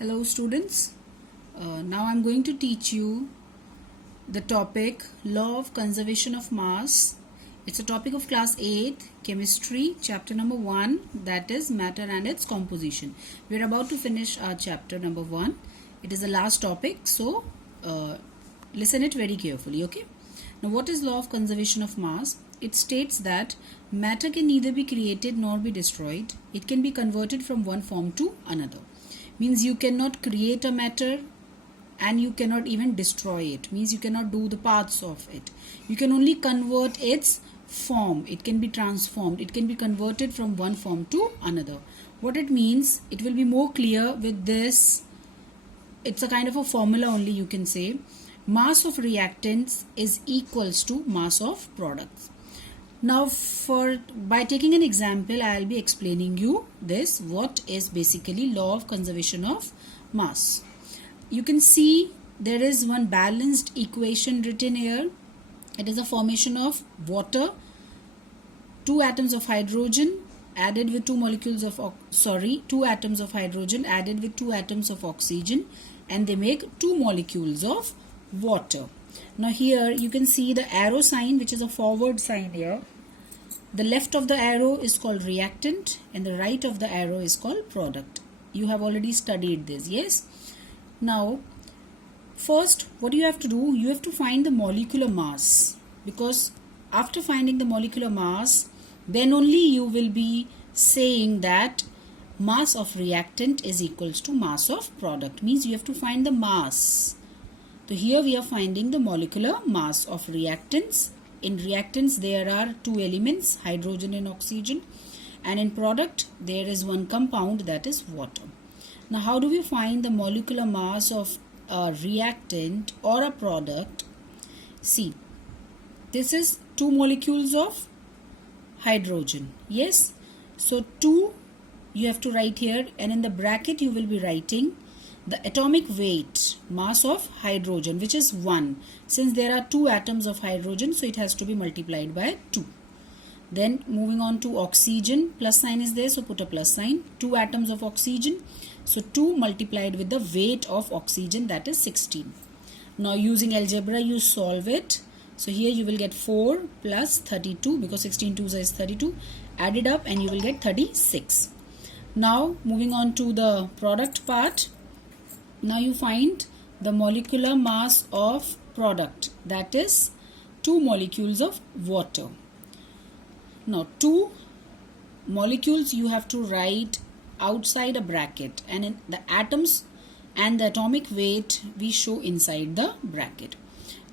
Hello students, now I am going to teach you the topic Law of Conservation of Mass. It's a topic of class 8 chemistry chapter number 1, that is matter and its composition. We are about to finish our chapter number 1. It is the last topic, so listen it very carefully. Okay. Now what is Law of Conservation of Mass? It states that matter can neither be created nor be destroyed. It can be converted from one form to another. Means you cannot create a matter and you cannot even destroy it. Means you cannot do the parts of it. You can only convert its form. It can be transformed. It can be converted from one form to another. What it means, it will be more clear with this. It's a kind of a formula only, you can say. Mass of reactants is equals to mass of products. Now by taking an example, I will be explaining you this, what is basically law of conservation of mass. You can see there is one balanced equation written here. It is a formation of water, 2 atoms of hydrogen added with 2 atoms of hydrogen added with 2 atoms of oxygen, and they make 2 molecules of water. Now here you can see the arrow sign, which is a forward sign here. The left of the arrow is called reactant and the right of the arrow is called product. You have already studied this, yes? Now first what you have to do, you have to find the molecular mass, because after finding the molecular mass, then only you will be saying that mass of reactant is equals to mass of product. Means you have to find the mass. So here we are finding the molecular mass of reactants. In reactants there are 2 elements, hydrogen and oxygen, and in product there is one compound, that is water. Now how do we find the molecular mass of a reactant or a product? See, this is 2 molecules of hydrogen, yes? So 2 you have to write here, and in the bracket you will be writing the atomic weight, mass of hydrogen, which is 1. Since there are 2 atoms of hydrogen, so it has to be multiplied by 2. Then moving on to oxygen, plus sign is there, so put a plus sign. 2 atoms of oxygen, so 2 multiplied with the weight of oxygen, that is 16. Now using algebra you solve it. So here you will get 4 plus 32, because 16 2s is 32. Add it up and you will get 36. Now moving on to the product part. Now you find the molecular mass of product, that is 2 molecules of water. Now 2 molecules you have to write outside a bracket, and in the atoms and the atomic weight we show inside the bracket.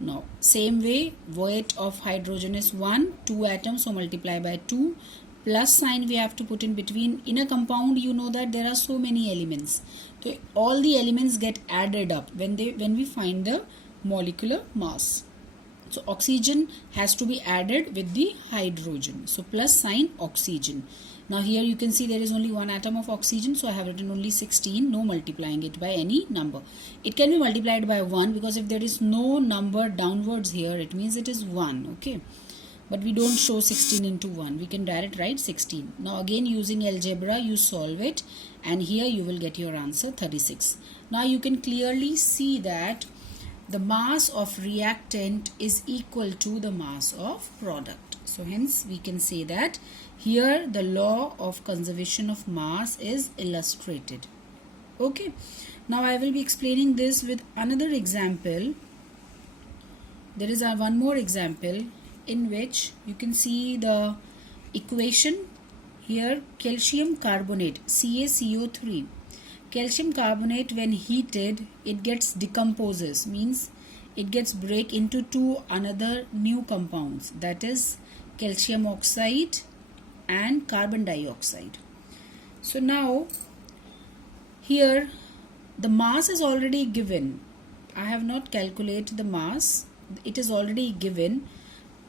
Now same way, weight of hydrogen is 1, 2 atoms, so multiply by 2. Plus sign we have to put in between. In a compound you know that there are so many elements, so all the elements get added up when we find the molecular mass. So oxygen has to be added with the hydrogen, so plus sign oxygen. Now here you can see there is only 1 atom of oxygen, so I have written only 16, no multiplying it by any number. It can be multiplied by 1, because if there is no number downwards here, it means it is 1, okay? But we don't show 16 into 1. We can direct write 16. Now again using algebra you solve it, and here you will get your answer 36. Now you can clearly see that the mass of reactant is equal to the mass of product. So hence we can say that here the law of conservation of mass is illustrated. Okay. Now I will be explaining this with another example. There is one more example in which you can see the equation here. Calcium carbonate, CaCO3. Calcium carbonate, when heated, it gets decomposes, means it gets break into 2 another new compounds, that is calcium oxide and carbon dioxide. So now here the mass is already given. I have not calculated the mass, it is already given.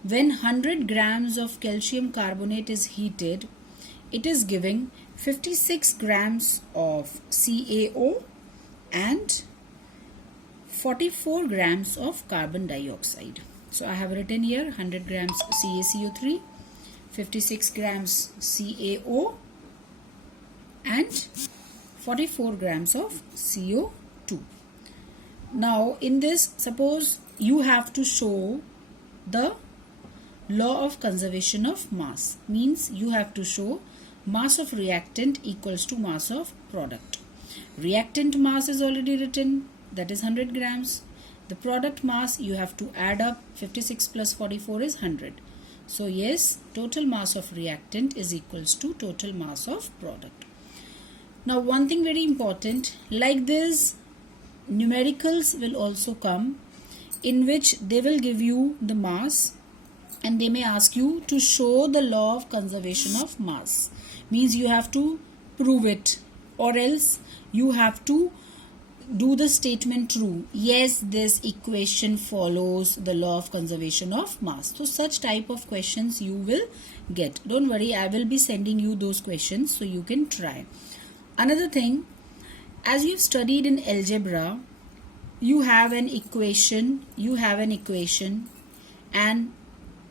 When 100 grams of calcium carbonate is heated, it is giving 56 grams of CaO and 44 grams of carbon dioxide. So I have written here 100 grams CaCO3, 56 grams CaO and 44 grams of CO2. Now in this, suppose you have to show the law of conservation of mass, means you have to show mass of reactant equals to mass of product. Reactant mass is already written, that is 100 grams. The product mass you have to add up, 56 plus 44 is 100. So yes, total mass of reactant is equals to total mass of product. Now one thing very important, like this numericals will also come, in which they will give you the mass and they may ask you to show the law of conservation of mass. Means you have to prove it, or else you have to do the statement true. Yes, this equation follows the law of conservation of mass. So such type of questions you will get. Don't worry, I will be sending you those questions so you can try. Another thing, as you've studied in algebra, you have an equation, and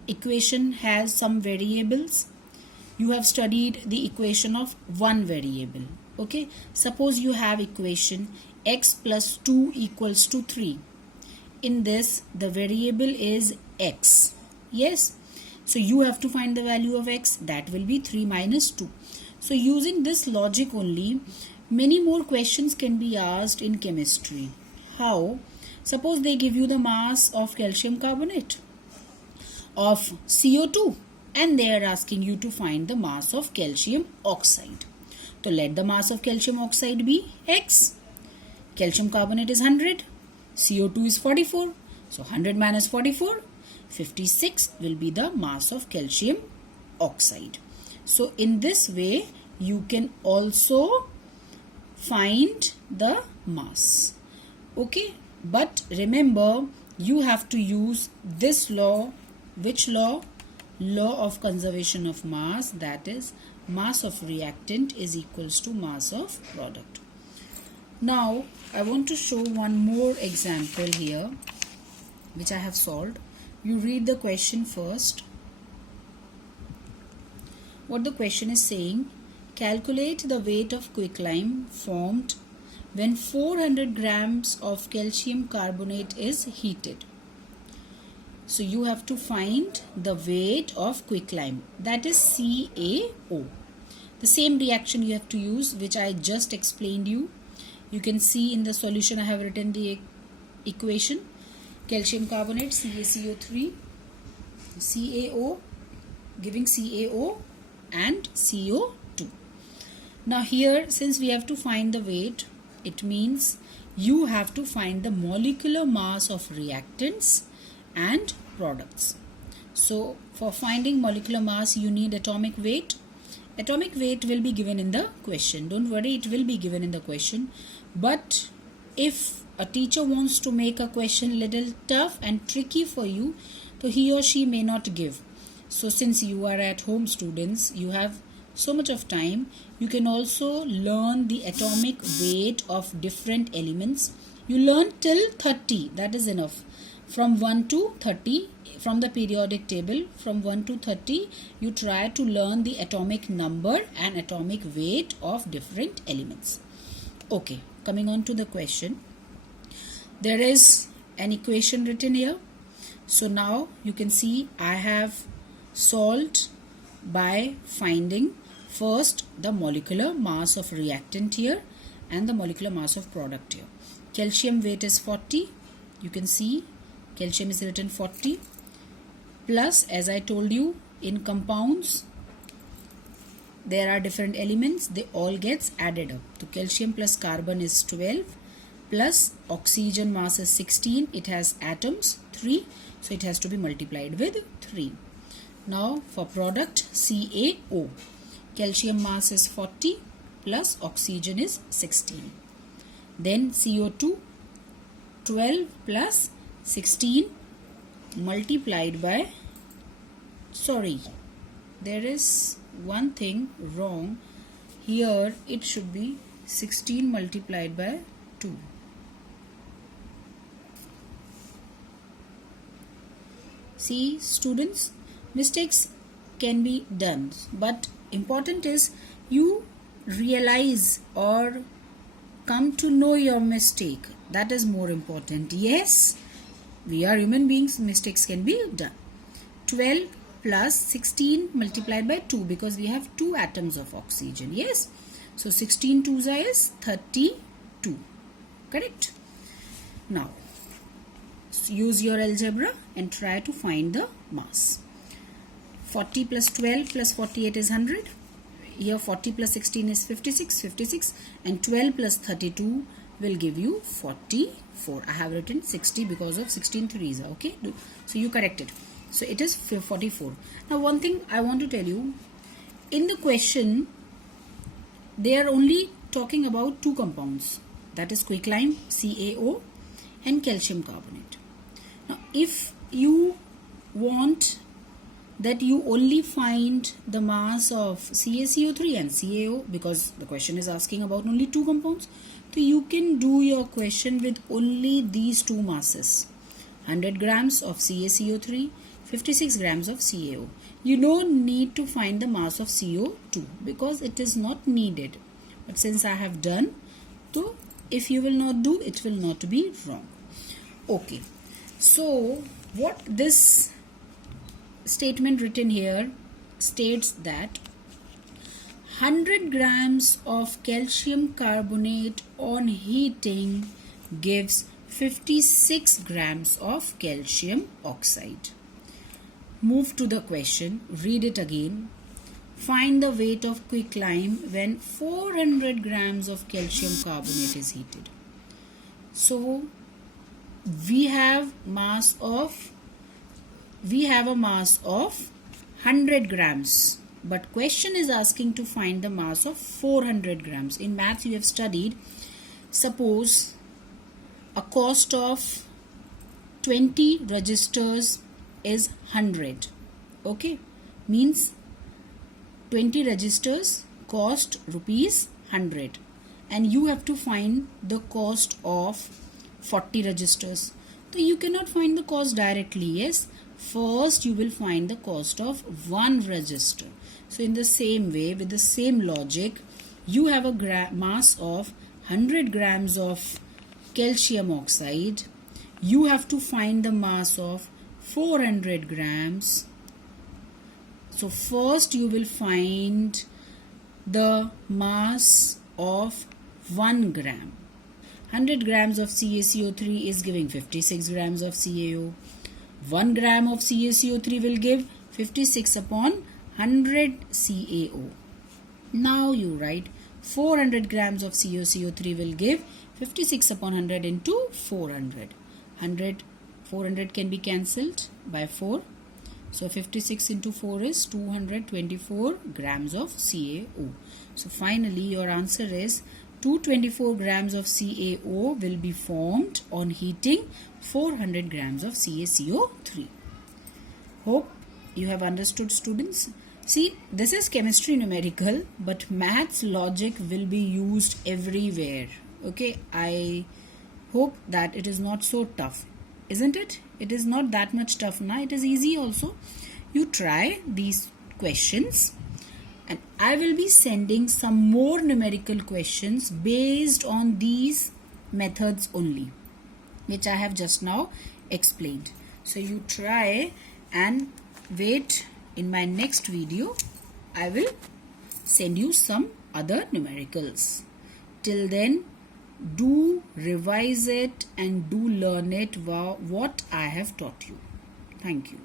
equation has some variables. You have studied the equation of one variable. Okay, suppose you have equation x plus 2 equals to 3. In this, the variable is x. Yes, so you have to find the value of x, that will be 3 minus 2. So using this logic only, many more questions can be asked in chemistry. How? Suppose they give you the mass of calcium carbonate, of CO2, and they are asking you to find the mass of calcium oxide. So let the mass of calcium oxide be x. Calcium carbonate is 100, CO2 is 44. So 100 minus 44, 56 will be the mass of calcium oxide. So in this way, you can also find the mass. Okay, but remember, you have to use this law. Which law? Law of conservation of mass, that is mass of reactant is equals to mass of product. Now I want to show one more example here which I have solved. You read the question first. What the question is saying, calculate the weight of quicklime formed when 400 grams of calcium carbonate is heated. So you have to find the weight of quicklime, that is CaO. The same reaction you have to use which I just explained you. You can see in the solution I have written the equation. Calcium carbonate CaCO3, CaO giving CaO and CO2. Now here, since we have to find the weight, it means you have to find the molecular mass of reactants and products. So for finding molecular mass, you need atomic weight. Atomic weight will be given in the question. Don't worry, it will be given in the question. But if a teacher wants to make a question little tough and tricky for you, so he or she may not give. So since you are at home students, you have so much of time, you can also learn the atomic weight of different elements. You learn till 30, that is enough. From 1 to 30, from the periodic table, from 1 to 30, you try to learn the atomic number and atomic weight of different elements. Okay, coming on to the question. There is an equation written here. So now you can see I have solved by finding first the molecular mass of reactant here and the molecular mass of product here. Calcium weight is 40. You can see calcium is written 40, plus, as I told you, in compounds there are different elements, they all gets added up. So calcium plus carbon is 12, plus oxygen mass is 16, it has atoms 3, so it has to be multiplied with 3. Now for product CaO, calcium mass is 40 plus oxygen is 16. Then CO2, 12 plus 16 multiplied by, sorry, there is one thing wrong here, it should be 16 multiplied by 2. See students, mistakes can be done, but important is you realize or come to know your mistake. That is more important. Yes, we are human beings, mistakes can be done. 12 plus 16 multiplied by 2 because we have 2 atoms of oxygen. Yes, so 16 twos is 32. Correct? Now, use your algebra and try to find the mass. 40 plus 12 plus 48 is 100. Here 40 plus 16 is 56, and 12 plus 32 will give you 44. I have written 60 because of 16 threes. Okay, so you correct it. So it is 44. Now one thing I want to tell you, in the question they are only talking about 2 compounds, that is quicklime CaO and calcium carbonate. Now if you want that you only find the mass of CaCO3 and CaO, because the question is asking about only 2 compounds, so you can do your question with only these 2 masses, 100 grams of CaCO3, 56 grams of CaO. You don't need to find the mass of CO2 because it is not needed. But since I have done, so if you will not do, it will not be wrong. Okay, so what this statement written here states that 100 grams of calcium carbonate on heating gives 56 grams of calcium oxide. Move to the question, read it again. Find the weight of quicklime when 400 grams of calcium carbonate is heated. So we have a mass of 100 grams, but question is asking to find the mass of 400 grams. In maths you have studied, suppose a cost of 20 registers is 100. Okay, means 20 registers cost rupees 100, and you have to find the cost of 40 registers. So you cannot find the cost directly. Yes, first you will find the cost of 1 register. So in the same way, with the same logic, you have a mass of 100 grams of calcium oxide. You have to find the mass of 400 grams. So first you will find the mass of 1 gram. 100 grams of CaCO3 is giving 56 grams of CaO. 1 gram of CaCO3 will give 56 upon 100 CaO. Now you write 400 grams of CaCO3 will give 56 upon 100 into 400. 400 can be cancelled by 4. So 56 into 4 is 224 grams of CaO. So finally your answer is 224 grams of CaO will be formed on heating 400 grams of CaCO3. Hope you have understood, students. See, this is chemistry numerical, but maths logic will be used everywhere. Okay, I hope that it is not so tough, isn't it? It is not that much tough now. It is easy also. You try these questions, and I will be sending some more numerical questions based on these methods only, which I have just now explained. So you try and wait. In my next video, I will send you some other numericals. Till then, do revise it and do learn it what I have taught you. Thank you.